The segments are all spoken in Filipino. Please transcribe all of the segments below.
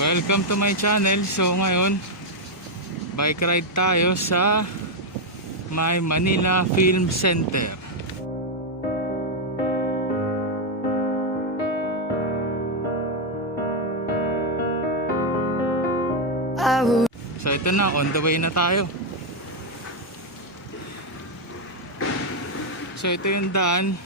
Welcome to my channel. So ngayon, bike ride tayo sa may Manila Film Center. So ito na, on the way na tayo. So ito yung daan.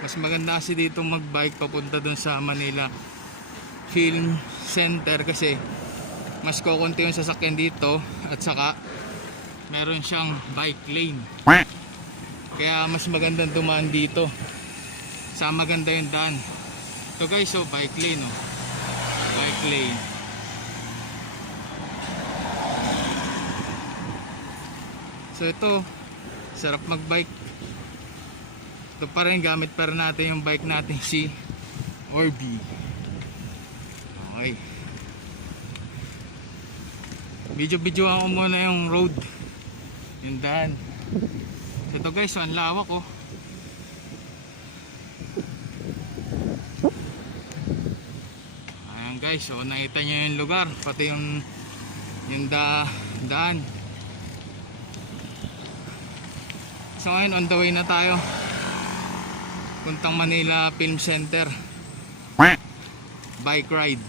Mas maganda kasi dito magbike papunta dun sa Manila Film Center kasi mas kukunti yung sasakyan dito at saka meron siyang bike lane, kaya mas magandang dumaan dito sa maganda yung daan. So guys, so bike lane, oh. Bike lane. So ito, sarap magbike. Ito pa rin, gamit pa rin natin yung bike natin, si Orbi. Okay. Video-videoan ko muna yung road, yung daan. So ito guys, so ang lawak, oh. Ayan guys, so nakita nyo yung lugar, pati yung daan. So ngayon, on the way na tayo puntang Manila Film Center, bike ride.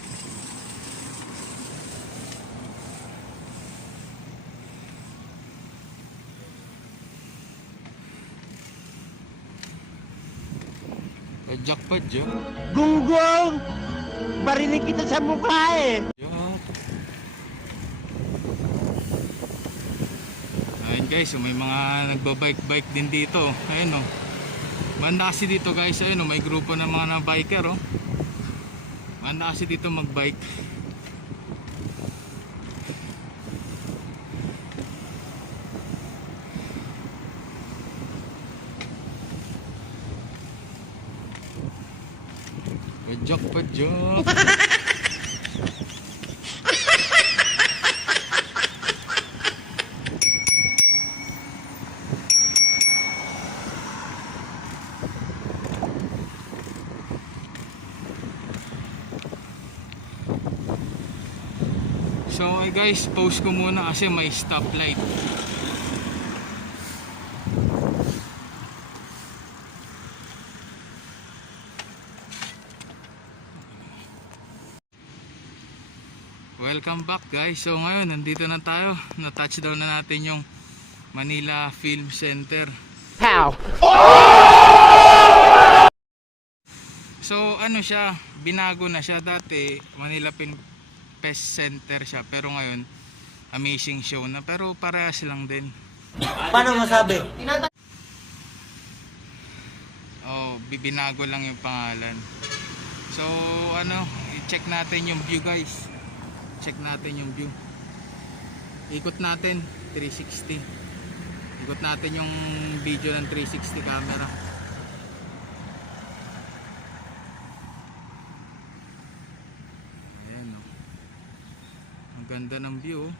Jackpot, Joe. Gunggong! Barinig kita sa mukha eh! Ayun guys, so may mga nagbabike-bike din dito. Ayun, oh. Manda kasi dito guys, ayun, oh, may grupo ng mga biker, oh. Manda kasi dito magbike. Jackpot, joke. So guys, pause ko muna kasi may stoplight. Welcome back guys. So ngayon, nandito na tayo. Na-touchdown na natin yung Manila Film Center. How? So ano siya, binago na siya. Dati Manila Film Fest Center siya, pero ngayon Amazing Show na, pero parehas lang din. Paano masabi? Oh, bibinago lang yung pangalan. So ano, i-check natin yung view guys. Check natin yung view. Ikot natin 360. Ikot natin yung video ng 360 camera. Ayan, oh. Ang ganda ng view.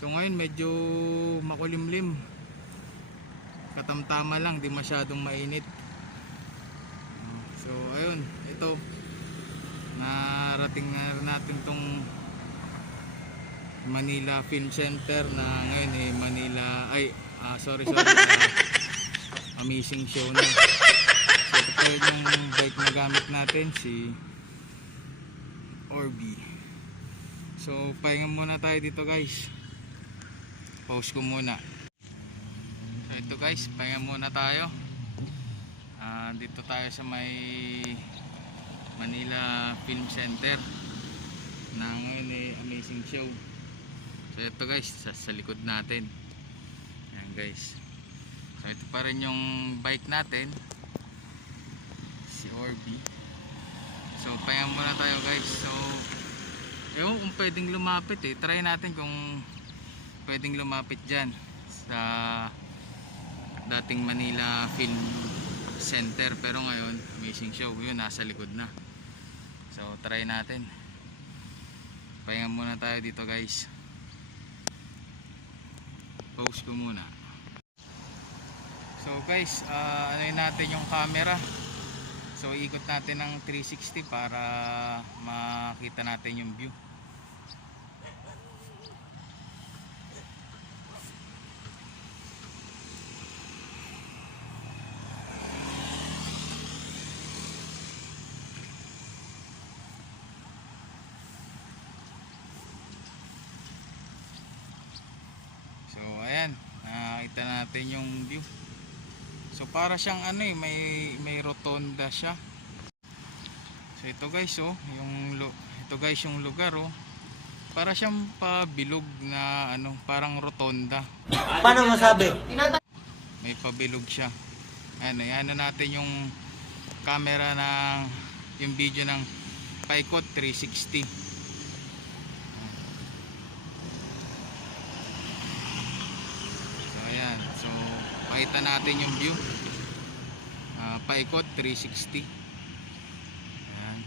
So ngayon medyo makulimlim. Katamtama lang, di masyadong mainit. So ayun, ito narating na natin tong Manila Film Center na ngayon Amazing Show na. So ito po yung bike na gamit natin, si Orbi. So pahinga muna tayo dito guys. Pause ko muna. So ito guys, pahinga muna tayo. Dito tayo sa may Manila Film Center na ngayon Amazing Show. So ito guys, sa likod natin. Ayan guys. So ito pa rin yung bike natin, si Orbi. So pahinga muna tayo guys. So ewan kung pwedeng lumapit eh. Try natin kung pwedeng lumapit dyan sa dating Manila Film Center, pero ngayon Amazing Show, yun nasa likod na. So try natin. Pahinga muna tayo dito guys. Pause ko muna. So guys, ano natin yung camera. So ikot natin ng 360 para makita natin yung view. So ayan, nakita natin yung view. So para siyang ano eh, may rotonda siya. So ito guys oh, ito guys yung lugar oh. Para siyang pabilog na ano, parang rotonda. Paano masabi? May pabilog siya. Ayan, ayan na natin yung camera ng yung video ng Paikot 360. So ayan, so pakita natin yung view. Paikot 360. Ayan.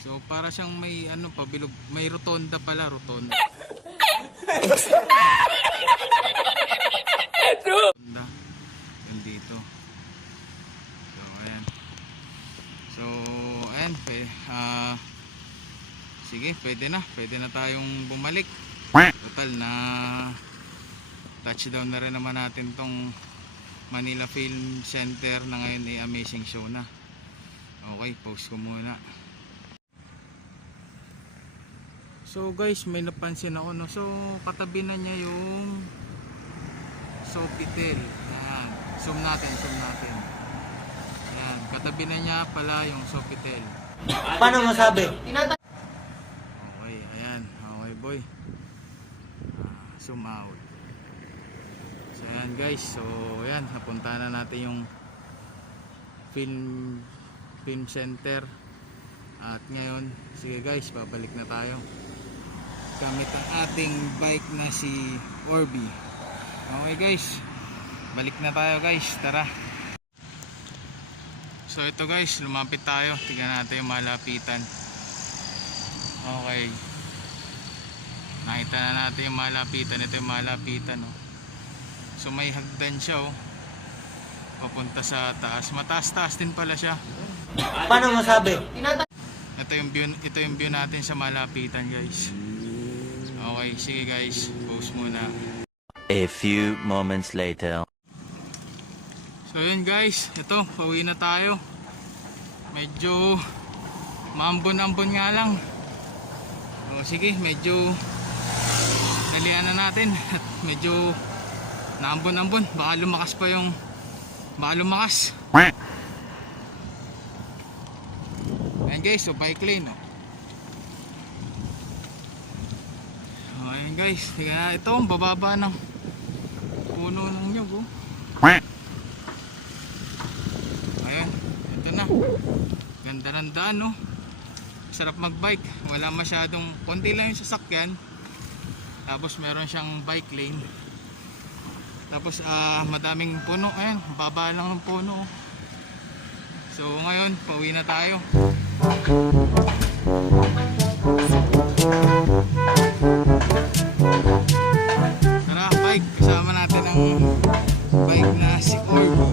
So para siyang may ano pabilog, may rotonda pala, rotonda. Rotonda. Yan dito. So ayan. So ayan, sige, pwede na tayong bumalik. Total na touchdown na rin naman natin tong Manila Film Center na ngayon ay amazing show na. Okay, pause ko muna. So guys, may napansin ako no. So katabi na niya yung Sofitel. Ayan, zoom natin. Ayan, katabi na niya pala yung Sofitel. Paano masabi? Okay, ayan. Okay boy. Zoom out. So ayan guys, so ayan, napunta na natin yung film center. At ngayon, sige guys, babalik na tayo gamit ang ating bike na si Orbi. Okay guys, balik na tayo guys, tara. So ito guys, lumapit tayo, tingnan natin yung malapitan. Okay, nakita na natin yung malapitan. Ito yung malapitan oh. So may hagdan siya oh, papunta sa taas. Mataas-taas din pala siya. Paano masabi? Ito yung view natin sa malapitan guys. Okay, sige guys, pause muna. A few moments later. So yun guys, ito, pauwi na tayo. Medyo maambon-ambon nga lang. O sige, medyo dalian na natin. At medyo naambon-ambon, baka lumakas pa yung ayan guys, so bike lane oh. Ayan guys, ito ang bababa ng puno ng nyug oh. Ayan, ito na, ganda ng daan no. Sarap mag bike, wala masyadong, konti lang yung sasakyan. Tapos meron siyang bike lane. Tapos madaming puno, ayan, baba lang ng puno. So ngayon, pauwi na tayo. Tara, bike, kasama natin ang bike na si Orbi.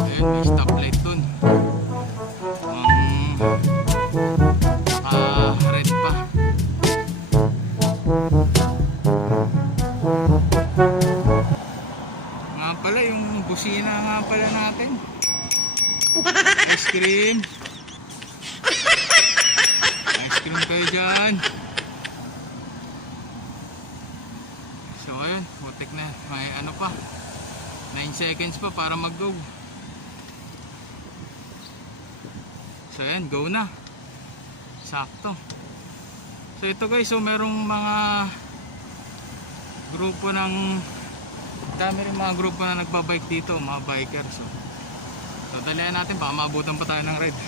Ayan, may stoplight dun. Red pa. Nga pala yung busina nga pala natin. Ice cream. Ice cream kayo dyan. So ayun, butik na. May ano pa, 9 seconds pa para mag go. So ayan, go na. Sakto. So ito guys, so merong mga grupo ng dami rin mga grupo na nagbabike dito, mga bikers. So dalihan natin, baka maabutan pa tayo ng ride.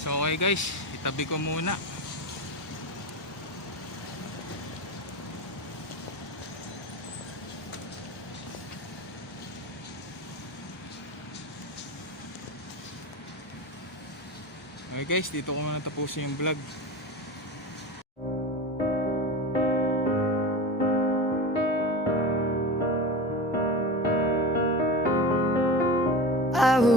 So okay guys, itabi ko muna. Okay guys, dito ko muna tapusin yung vlog. I will